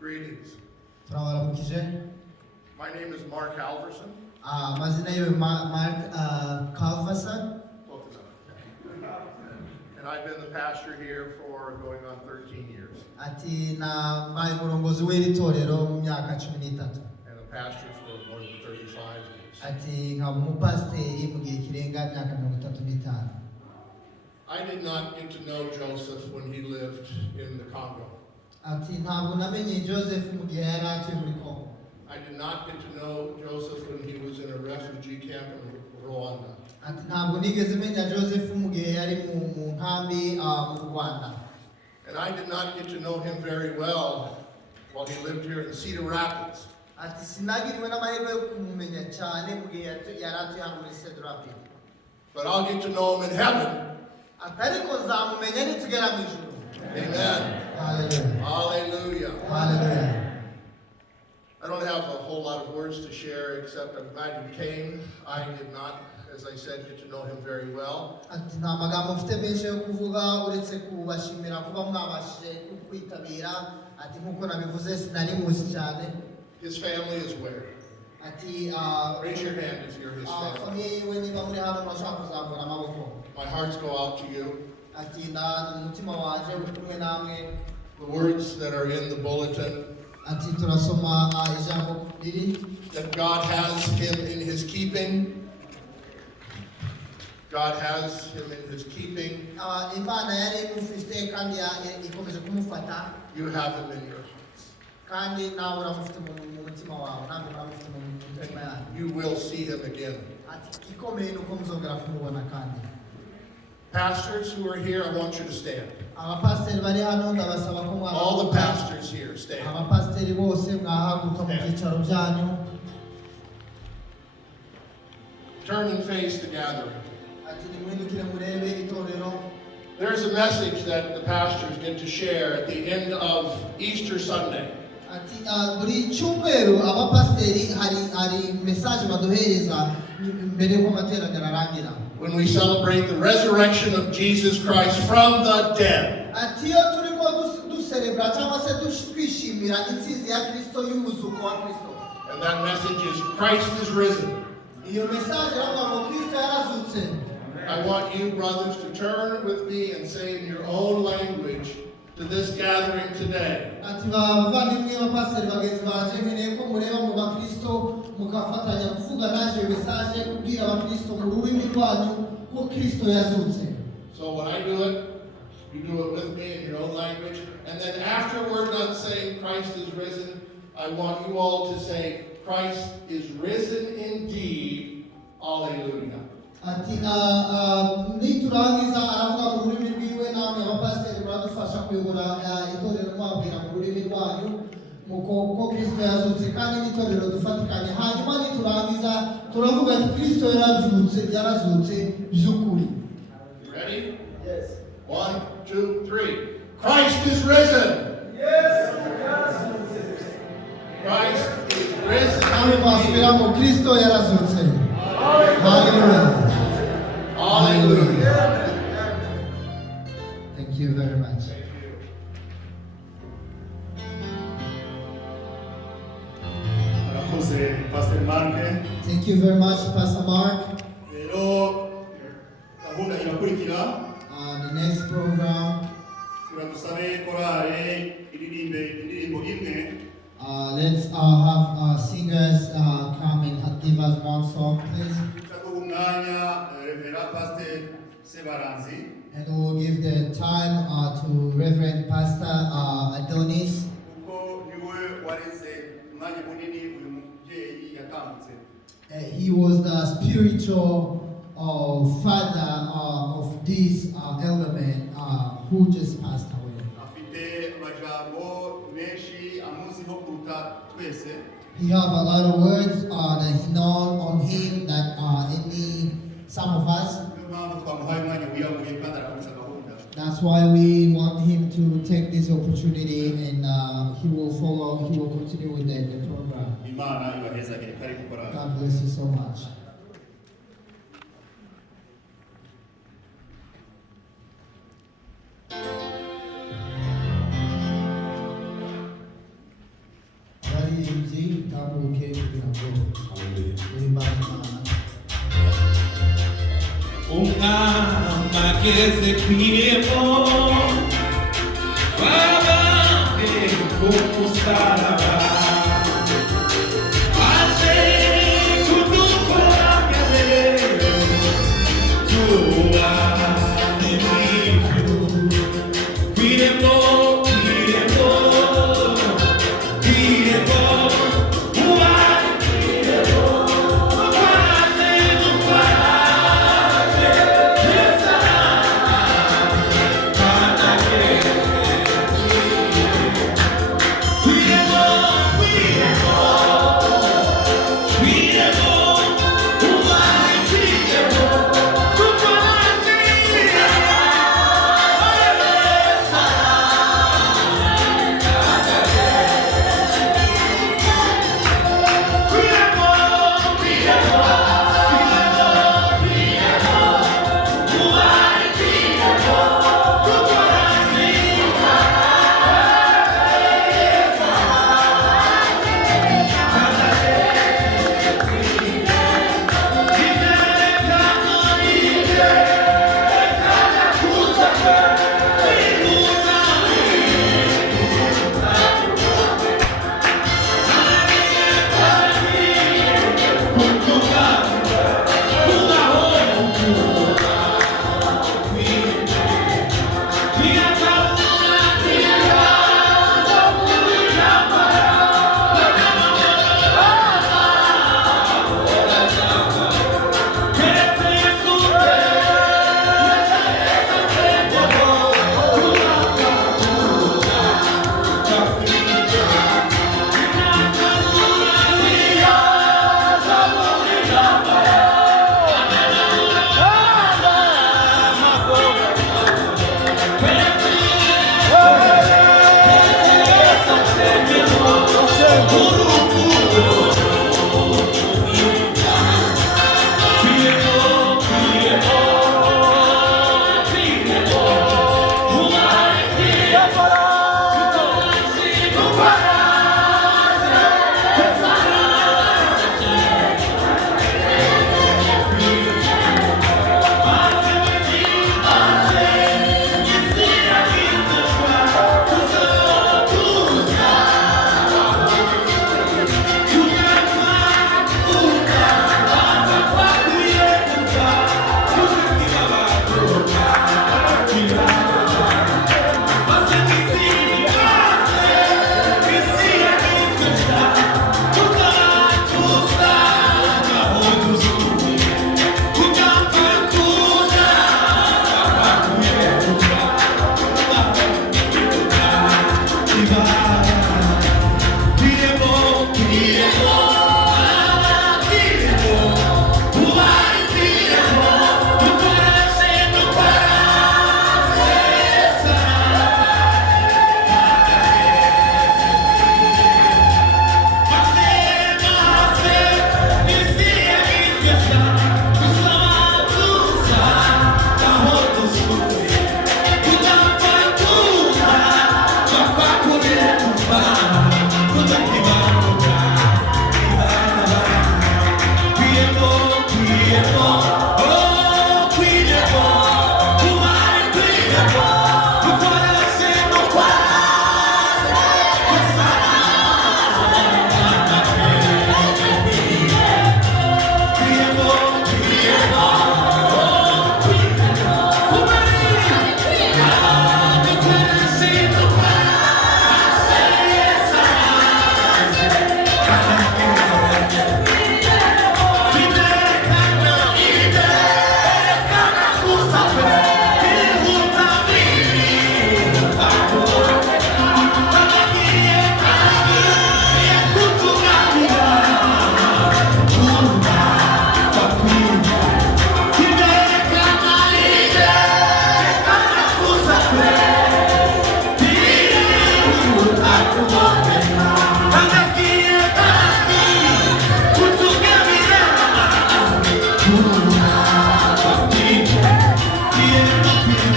Greetings. turabaramukije. My name is Mark Halverson. Amazina yiwe Mark Calverson. And I've been the pastor here for going on 13 years. Ati nabaye umurongozi w'iri torero mu myaka 13. And a pastor for more than 35 years. Ati nkaba umupasiteri mu gihe kirenga imyaka 35. I did not get to know Joseph when he lived in the Congo. Ati ntabwo namenye Joseph mu gihe yari atuye muri Congo. I did not get to know Joseph when he was in a refugee camp in Rwanda. Ati ntabwo nigeze menya Joseph mu gihe yari mu nkambi mu Rwanda. And I did not get to know him very well while he lived here in Cedar Rapids. Ati sinagiriwe n'amahirwe yo kumumenya cyane mu gihe yari atuye hano muri Cedar Rapids. But I'll get to know him in heaven. Atariko nzamumenya nitugera mu ijuru. Amen. Hallelujah. Hallelujah. Hallelujah. I don't have a whole lot of words to share except I'm glad you came. I did not, as I said, get to know him very well. Ati nta magambo mfite menshi yo kuvuga uretse kubashimira kuba mwabashije kwitabira. Ati nkuko nabivuze sinari muzi cyane. His family is where? Ati Raise your hand if you're his family. Famiye yiwe niba muri hano mwashaka kuzamura amaboko. My hearts go out to you. Ati umutima wanje uri kumwe namwe. The words that are in the bulletin. Ati turasoma ijambo riri. That God has him in his keeping. God has him in his keeping. Imana yari imufite kandi ikomeje kumufata. You have him in your hearts. Kandi nawe uramufite mu mutima wawe, nawe uramufite mu mutima yawe. You will see him again. Ati ikomeye nuko muzongera kumubona kandi. Pastors who are here, I want you to stand. Abapasiteri bari hano ndabasaba ko mwahaguruka. All the pastors here, stand. Abapasiteri bose mwahaguruka mu byicaro byanyu. Turn and face the gathering. Ati nimwindukire murebe itorero. There's a message that the pastors get to share at the end of Easter Sunday. Ati buri cyumweru abapasiteri hari message baduhereza mbere ko amateraniro arangira. When we celebrate the resurrection of Jesus Christ from the dead. Ati iyo turimo duserebra cyangwa se twishimira intsinzi ya Kristo y'umuzuko wa Kristo. And that message is Christ is risen. Iyo message iravuga ngo Kristo yarazutse. I want you, brothers, to turn with me and say in your own language to this gathering today. Ati bavandimwe bapasiteri bagenzi banje nkeneye ko mureba mu bakristo mugafatanya kuvuga naje message kubwira abakristo mu rurimi rwanyu ko Kristo yazutse. So when I do it, you do it with me in your own language. And then after we're done saying Christ is risen, I want you all to say Christ is risen indeed. Hallelujah. Ati niturangiza aravuga mu rurimi rwiwe namwe abapasiteri muradufasha kuyobora itorero mwabwira mu rurimi rwanyu ko Kristo yazutse kandi n'itorero dufatikanye. Hanyuma niturangiza turavuga ati Kristo yarazutse by'ukuri. Ready? Yes. 1, 2, 3. Christ is risen. Yes. Christ is risen. Namwe mwasubira mu Kristo yarazutse. Hallelujah. Hallelujah. Thank you very much. Pastor Mark. Thank you very much, Pastor Mark. The next program, let's have singers come and give us one song, please. And we'll give the time to Reverend Pastor Adonis. He was the spiritual father of this elder man who just passed away. He have a lot of words that he known on him that some of us. That's why we want him to take this opportunity and he will continue with the program. God bless you so much. duhaguruke kugira ngo Hallelujah. duhimbaze Imana. Umwami ageze kw'irembo, babambwe ku musaraba, aje kudukora mbere, tubane mw'ijuru. Kw'irembo, kw'irembo, kw'irembo, ubane kw'irembo, dukwaze, dukwaze, Yesu arahari. Kw'irembo, kw'irembo, kw'irembo, ubane kw'irembo, dukwaze, Yesu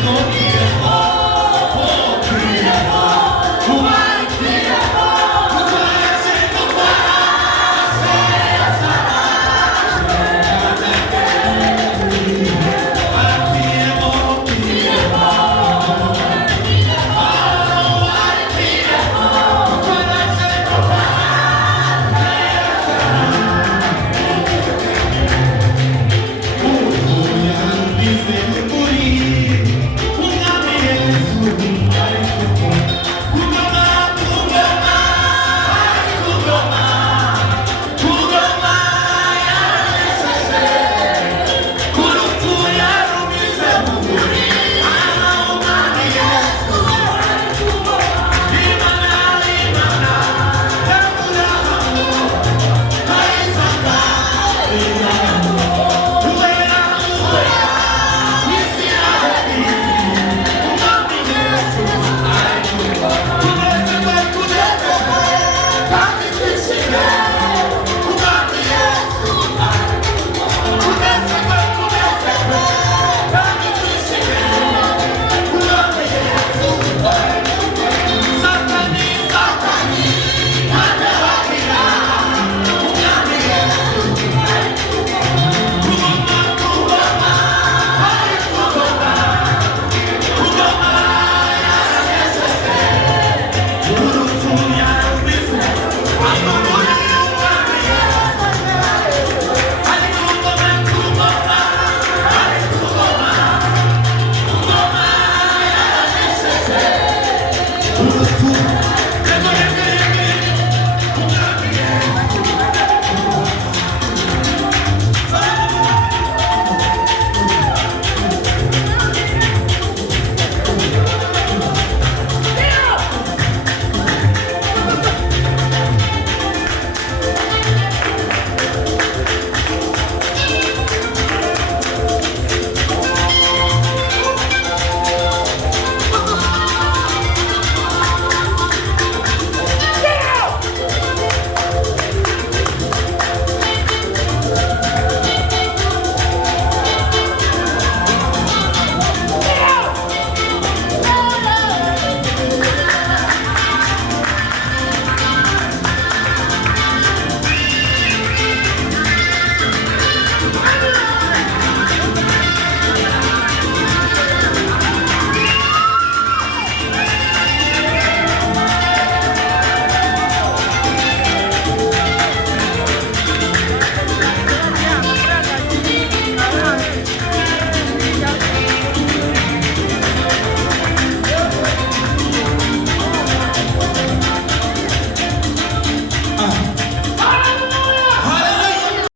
no